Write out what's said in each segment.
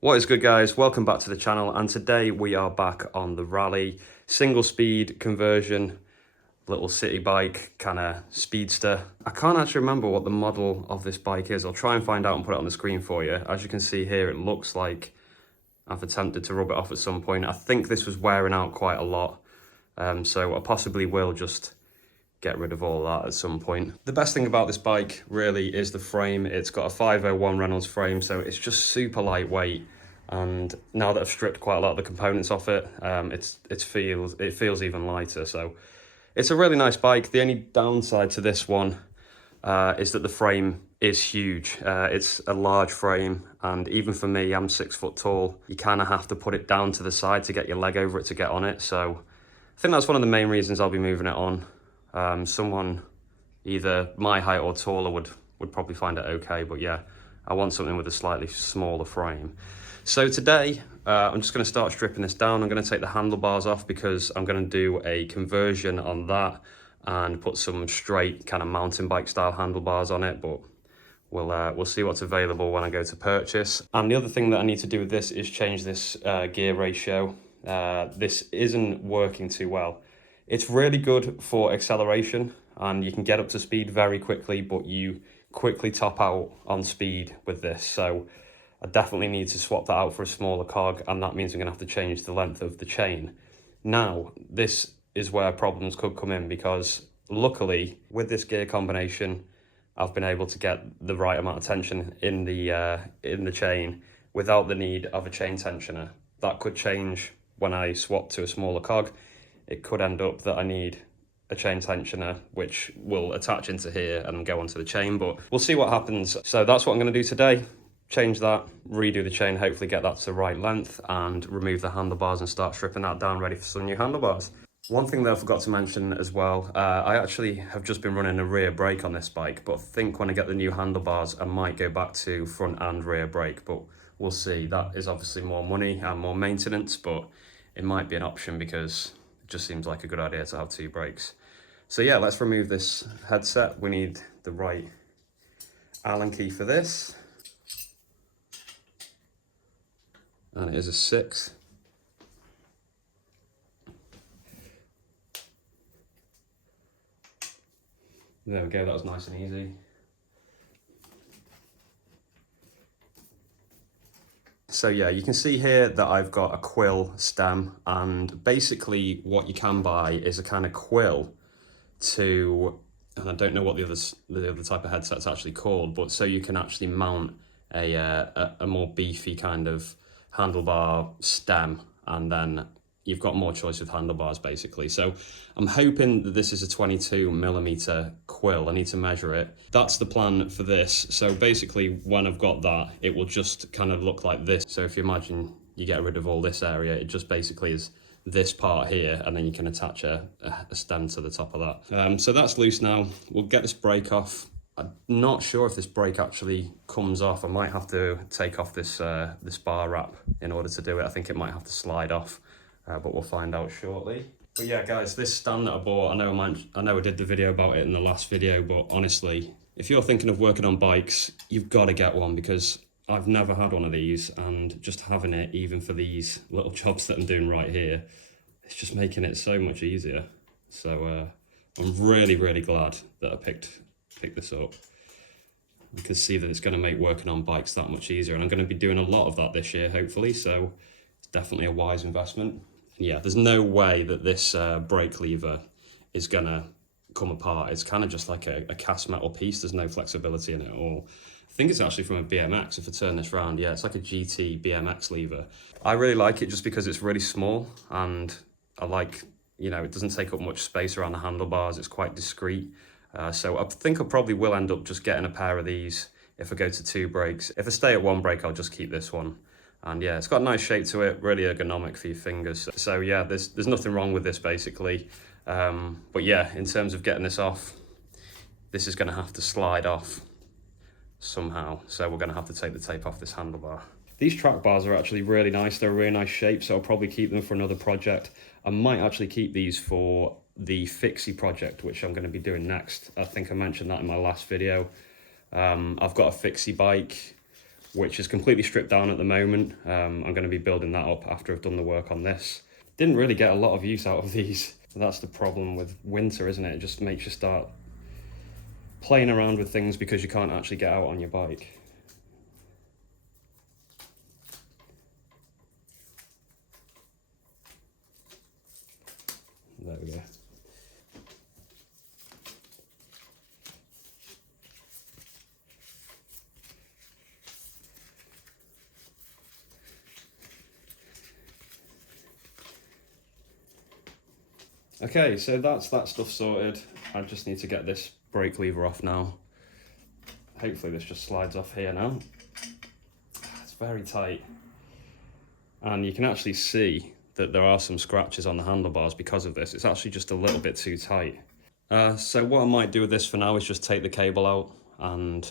What is good, guys? Welcome back to the channel, and today we are back on the Raleigh single speed conversion little city bike, kind of speedster. I can't actually remember what the model of this bike is. I'll try and find out and put it on the screen for you. As you can see here, it looks like I've attempted to rub it off at some point. I think this was wearing out quite a lot, so I possibly will just get rid of all that at some point. The best thing about this bike really is the frame. It's got a 501 Reynolds frame, so it's just super lightweight. And now that I've stripped quite a lot of the components off it, it feels even lighter. So it's a really nice bike. The only downside to this one is that the frame is huge. It's a large frame, and even for me, I'm 6 foot tall. You kind of have to put it down to the side to get your leg over it to get on it. So I think that's one of the main reasons I'll be moving it on. Someone either my height or taller would probably find it okay, but yeah, I want something with a slightly smaller frame. So today, I'm just going to start stripping this down. I'm going to take the handlebars off because I'm going to do a conversion on that and put some straight kind of mountain bike style handlebars on it, but we'll see what's available when I go to purchase. And the other thing that I need to do with this is change this gear ratio. This isn't working too well. It's really good for acceleration and you can get up to speed very quickly, but you quickly top out on speed with this. So I definitely need to swap that out for a smaller cog, and that means I'm gonna have to change the length of the chain. Now, this is where problems could come in because luckily with this gear combination, I've been able to get the right amount of tension in the chain without the need of a chain tensioner. That could change when I swap to a smaller cog. It could end up that I need a chain tensioner, which will attach into here and go onto the chain, but we'll see what happens. So that's what I'm gonna do today. Change that, redo the chain, hopefully get that to the right length and remove the handlebars and start stripping that down, ready for some new handlebars. One thing that I forgot to mention as well, I actually have just been running a rear brake on this bike, but I think when I get the new handlebars, I might go back to front and rear brake, but we'll see. That is obviously more money and more maintenance, but it might be an option because it just seems like a good idea to have two brakes. So yeah, let's remove this headset. We need the right Allen key for this. And it is a 6. There we go, that was nice and easy. So yeah, you can see here that I've got a quill stem, and basically what you can buy is a kind of quill to, and I don't know what the other type of headset's actually called, but so you can actually mount a more beefy kind of handlebar stem, and then you've got more choice with handlebars basically. So I'm hoping that this is a 22mm quill. I need to measure it. That's the plan for this. So basically when I've got that, it will just kind of look like this. So if you imagine you get rid of all this area, it just basically is this part here, and then you can attach a stem to the top of that. So that's loose now. We'll get this brake off. I'm not sure if this brake actually comes off. I might have to take off this this bar wrap in order to do it. I think it might have to slide off, but we'll find out shortly. But yeah, guys, this stand that I bought, I know I did the video about it in the last video, but honestly, if you're thinking of working on bikes, you've got to get one because I've never had one of these, and just having it, even for these little jobs that I'm doing right here, it's just making it so much easier. So I'm really, really glad that I picked this up. You can see that it's going to make working on bikes that much easier, and I'm going to be doing a lot of that this year, hopefully, so it's definitely a wise investment. And yeah, there's no way that this brake lever is going to come apart. It's kind of just like a cast metal piece. There's no flexibility in it at all. I think it's actually from a BMX, if I turn this around. Yeah, it's like a GT BMX lever. I really like it just because it's really small, and I like, you know, it doesn't take up much space around the handlebars. It's quite discreet. So I think I probably will end up just getting a pair of these if I go to 2 brakes. If I stay at 1 brake, I'll just keep this one. And yeah, it's got a nice shape to it, really ergonomic for your fingers. So yeah, there's nothing wrong with this basically. But yeah, in terms of getting this off, this is going to have to slide off somehow. So we're going to have to take the tape off this handlebar. These track bars are actually really nice. They're a really nice shape, so I'll probably keep them for another project. I might actually keep these for the fixie project, which I'm going to be doing next. I think I mentioned that in my last video. I've got a fixie bike which is completely stripped down at the moment. I'm going to be building that up after I've done the work on this. Didn't really get a lot of use out of these. That's the problem with winter, isn't it? It just makes you start playing around with things because you can't actually get out on your bike. There we go. Okay, so that's that stuff sorted. I just need to get this brake lever off now. Hopefully this just slides off here now. It's very tight. And you can actually see that there are some scratches on the handlebars because of this. It's actually just a little bit too tight. So what I might do with this for now is just take the cable out, and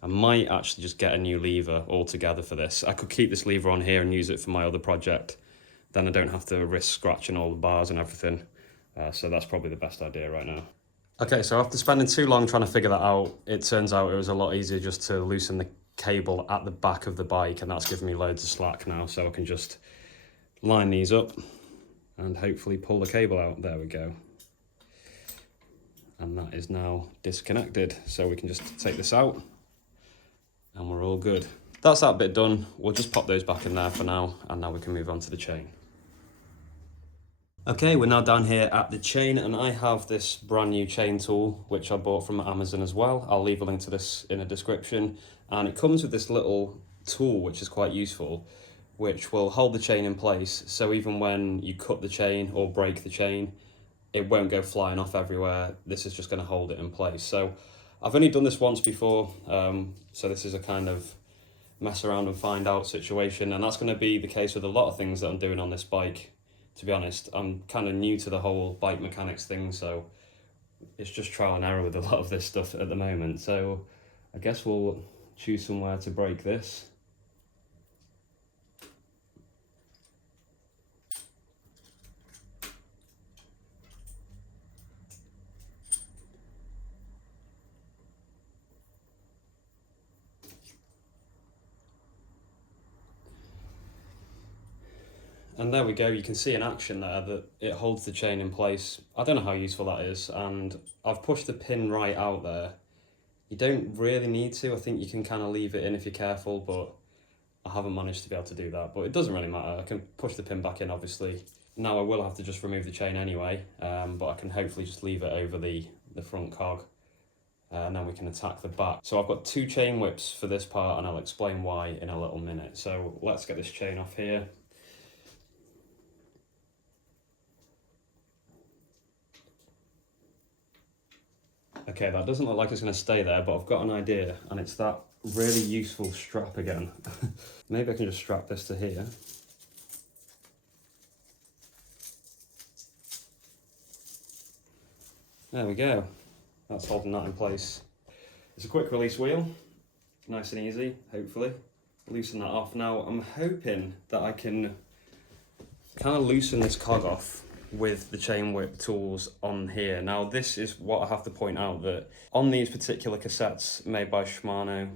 I might actually just get a new lever altogether for this. I could keep this lever on here and use it for my other project. Then I don't have to risk scratching all the bars and everything. So that's probably the best idea right now. Okay, so after spending too long trying to figure that out, it turns out it was a lot easier just to loosen the cable at the back of the bike, and that's given me loads of slack now, so I can just line these up and hopefully pull the cable out. There we go. And that is now disconnected, so we can just take this out and we're all good. That's that bit done. We'll just pop those back in there for now, and now we can move on to the chain. Okay, we're now down here at the chain, and I have this brand new chain tool, which I bought from Amazon as well. I'll leave a link to this in a description. And it comes with this little tool, which is quite useful, which will hold the chain in place. So even when you cut the chain or break the chain, it won't go flying off everywhere. This is just going to hold it in place. So I've only done this once before. So this is a kind of mess around and find out situation. And that's going to be the case with a lot of things that I'm doing on this bike. To be honest, I'm kind of new to the whole bike mechanics thing, so it's just trial and error with a lot of this stuff at the moment. So I guess we'll choose somewhere to break this. And there we go, you can see in action there that it holds the chain in place. I don't know how useful that is, and I've pushed the pin right out there. You don't really need to. I think you can kind of leave it in if you're careful, but I haven't managed to be able to do that. But it doesn't really matter. I can push the pin back in, obviously. Now I will have to just remove the chain anyway, but I can hopefully just leave it over the front cog, and then we can attack the back. So I've got 2 chain whips for this part, and I'll explain why in a little minute. So let's get this chain off here. Okay, that doesn't look like it's going to stay there, but I've got an idea, and it's that really useful strap again. Maybe I can just strap this to here. There we go. That's holding that in place. It's a quick release wheel, nice and easy, hopefully. Loosen that off. Now, I'm hoping that I can kind of loosen this cog off with the chain whip tools on here. Now this is what I have to point out, that on these particular cassettes made by Shimano,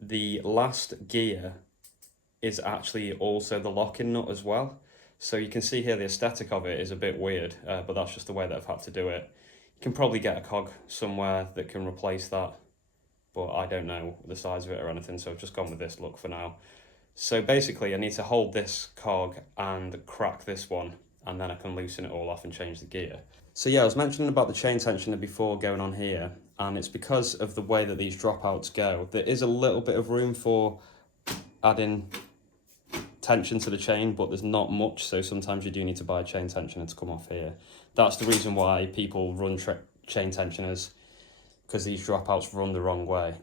the last gear is actually also the locking nut as well. So you can see here the aesthetic of it is a bit weird, but that's just the way that I've had to do it. You can probably get a cog somewhere that can replace that, but I don't know the size of it or anything, so I've just gone with this look for now. So basically I need to hold this cog and crack this one, and then I can loosen it all off and change the gear. So yeah, I was mentioning about the chain tensioner before going on here, and it's because of the way that these dropouts go. There is a little bit of room for adding tension to the chain, but there's not much, so sometimes you do need to buy a chain tensioner to come off here. That's the reason why people run chain tensioners, because these dropouts run the wrong way.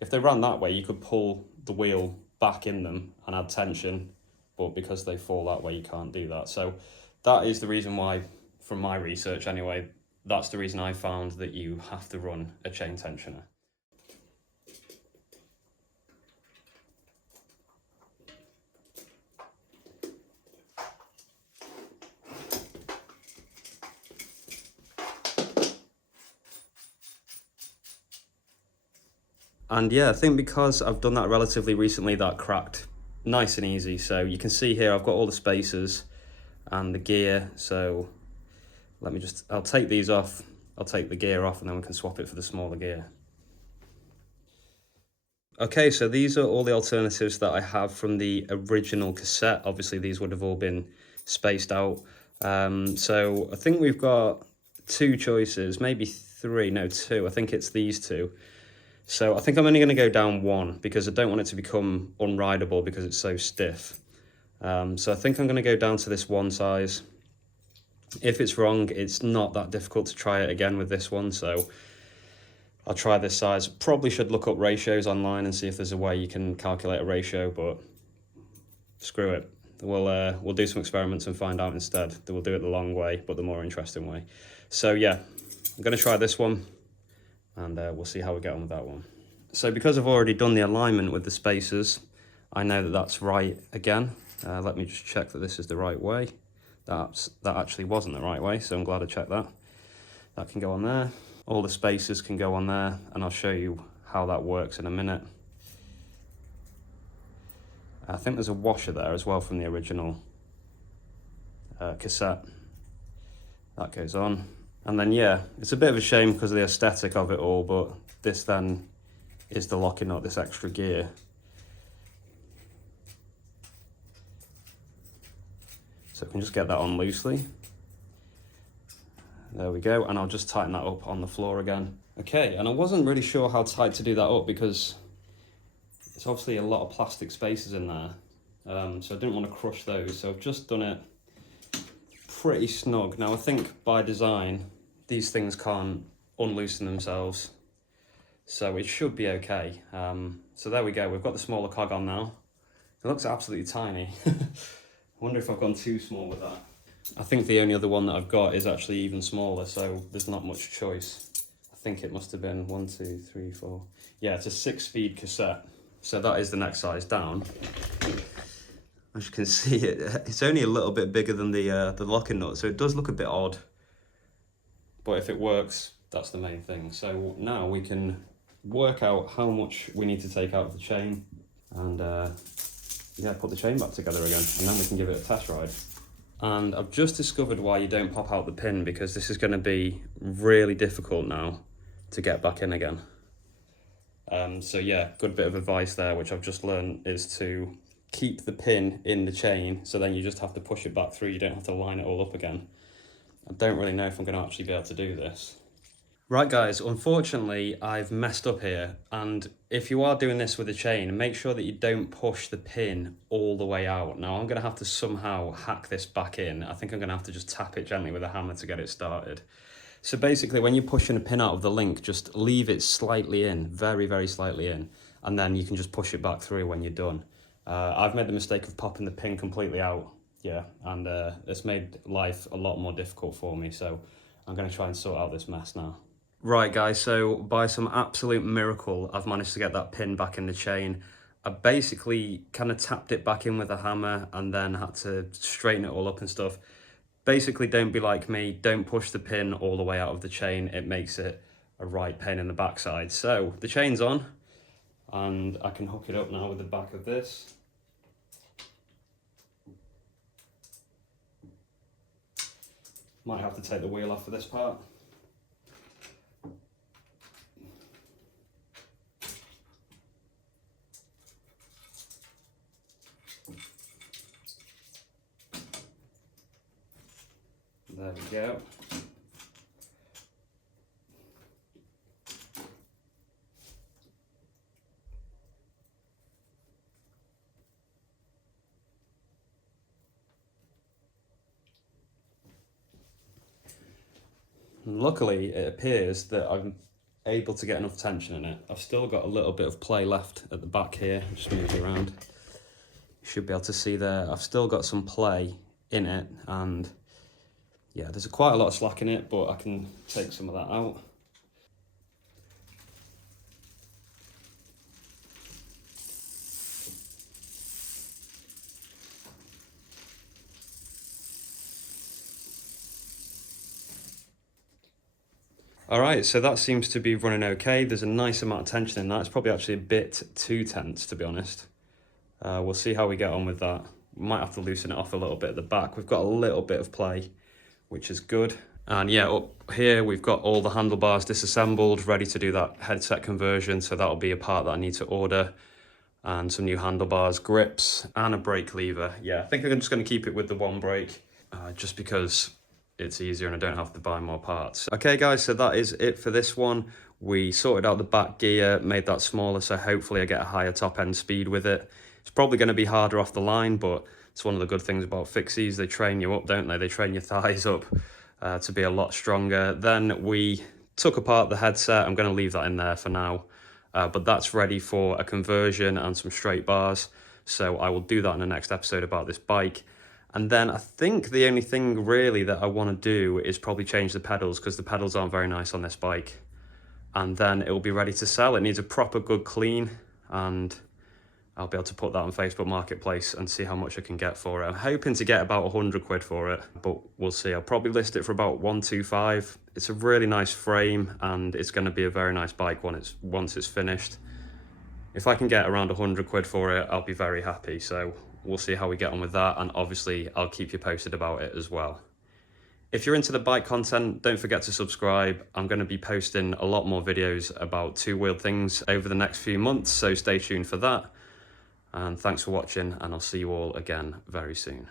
If they ran that way, you could pull the wheel back in them and add tension, but because they fall that way, you can't do that. So that is the reason why, from my research anyway, that's the reason I found that you have to run a chain tensioner. And yeah, I think because I've done that relatively recently, that cracked nice and easy. So you can see here I've got all the spacers and the gear. So I'll take these off, I'll take the gear off, and then we can swap it for the smaller gear. Okay, so these are all the alternatives that I have from the original cassette. Obviously these would have all been spaced out. So I think we've got two choices, maybe three, no, two. I think it's these two. So I think I'm only going to go down one because I don't want it to become unrideable because it's so stiff. So I think I'm going to go down to this one size. If it's wrong, it's not that difficult to try it again with this one. So I'll try this size. Probably should look up ratios online and see if there's a way you can calculate a ratio, but screw it. We'll do some experiments and find out instead. We'll do it the long way, but the more interesting way. So yeah, I'm going to try this one, and we'll see how we get on with that one. So because I've already done the alignment with the spacers, I know that that's right again. Let me just check that this is the right way. That actually wasn't the right way, so I'm glad I checked that. That can go on there. All the spacers can go on there, and I'll show you how that works in a minute. I think there's a washer there as well from the original cassette. That goes on. And then yeah, it's a bit of a shame because of the aesthetic of it all, but this then is the locking nut, this extra gear. So I can just get that on loosely. There we go, and I'll just tighten that up on the floor again. Okay, and I wasn't really sure how tight to do that up because it's obviously a lot of plastic spacers in there. So I didn't want to crush those, so I've just done it pretty snug. Now I think by design, these things can't unloosen themselves, so it should be okay. So there we go, we've got the smaller cog on now. It looks absolutely tiny. I wonder if I've gone too small with that. I think the only other one that I've got is actually even smaller, so there's not much choice. I think it must have been 1, 2, 3, 4. Yeah, it's a 6-speed cassette. So that is the next size down. As you can see, it's only a little bit bigger than the locking nut, so it does look a bit odd. But if it works, that's the main thing. So now we can work out how much we need to take out of the chain and yeah, put the chain back together again, and then we can give it a test ride. And I've just discovered why you don't pop out the pin, because this is going to be really difficult now to get back in again. So yeah, good bit of advice there, which I've just learned, is to keep the pin in the chain, so then you just have to push it back through, you don't have to line it all up again. I don't really know if I'm going to actually be able to do this. Right guys, unfortunately I've messed up here, and if you are doing this with a chain, make sure that you don't push the pin all the way out. Now I'm going to have to somehow hack this back in. I think I'm going to have to just tap it gently with a hammer to get it started. So basically when you're pushing a pin out of the link, just leave it slightly in, very, very slightly in, and then you can just push it back through when you're done. I've made the mistake of popping the pin completely out, yeah, and it's made life a lot more difficult for me, so I'm going to try and sort out this mess now. Right guys, so by some absolute miracle, I've managed to get that pin back in the chain. I basically kind of tapped it back in with a hammer and then had to straighten it all up and stuff. Basically, don't be like me, don't push the pin all the way out of the chain. It makes it a right pain in the backside. So the chain's on, and I can hook it up now with the back of this. Might have to take the wheel off for this part. There we go. Luckily, it appears that I'm able to get enough tension in it. I've still got a little bit of play left at the back here. Just move it around. You should be able to see there. I've still got some play in it, and yeah, there's quite a lot of slack in it, but I can take some of that out. All right, so that seems to be running okay. There's a nice amount of tension in that. It's probably actually a bit too tense, to be honest. We'll see how we get on with that. We might have to loosen it off a little bit at the back. We've got a little bit of play, which is good. And yeah, up here, we've got all the handlebars disassembled, ready to do that headset conversion. So that'll be a part that I need to order. And some new handlebars, grips, and a brake lever. Yeah, I think I'm just going to keep it with the one brake, just because it's easier and I don't have to buy more parts. Okay guys, so that is it for this one. We sorted out the back gear, made that smaller, so hopefully I get a higher top end speed with it. It's probably going to be harder off the line, but it's one of the good things about fixies. They train you up, don't they? They train your thighs up to be a lot stronger. Then we took apart the headset. I'm going to leave that in there for now. But that's ready for a conversion and some straight bars. So I will do that in the next episode about this bike. And then I think the only thing really that I want to do is probably change the pedals, because the pedals aren't very nice on this bike. And then it will be ready to sell. It needs a proper good clean, and I'll be able to put that on Facebook Marketplace and see how much I can get for it. I'm hoping to get about 100 quid for it, but we'll see. I'll probably list it for about 125. It's a really nice frame, and it's going to be a very nice bike once it's finished. If I can get around 100 quid for it, I'll be very happy. So we'll see how we get on with that, and obviously I'll keep you posted about it as well. If you're into the bike content, don't forget to subscribe. I'm going to be posting a lot more videos about two-wheeled things over the next few months, so stay tuned for that. And thanks for watching, and I'll see you all again very soon.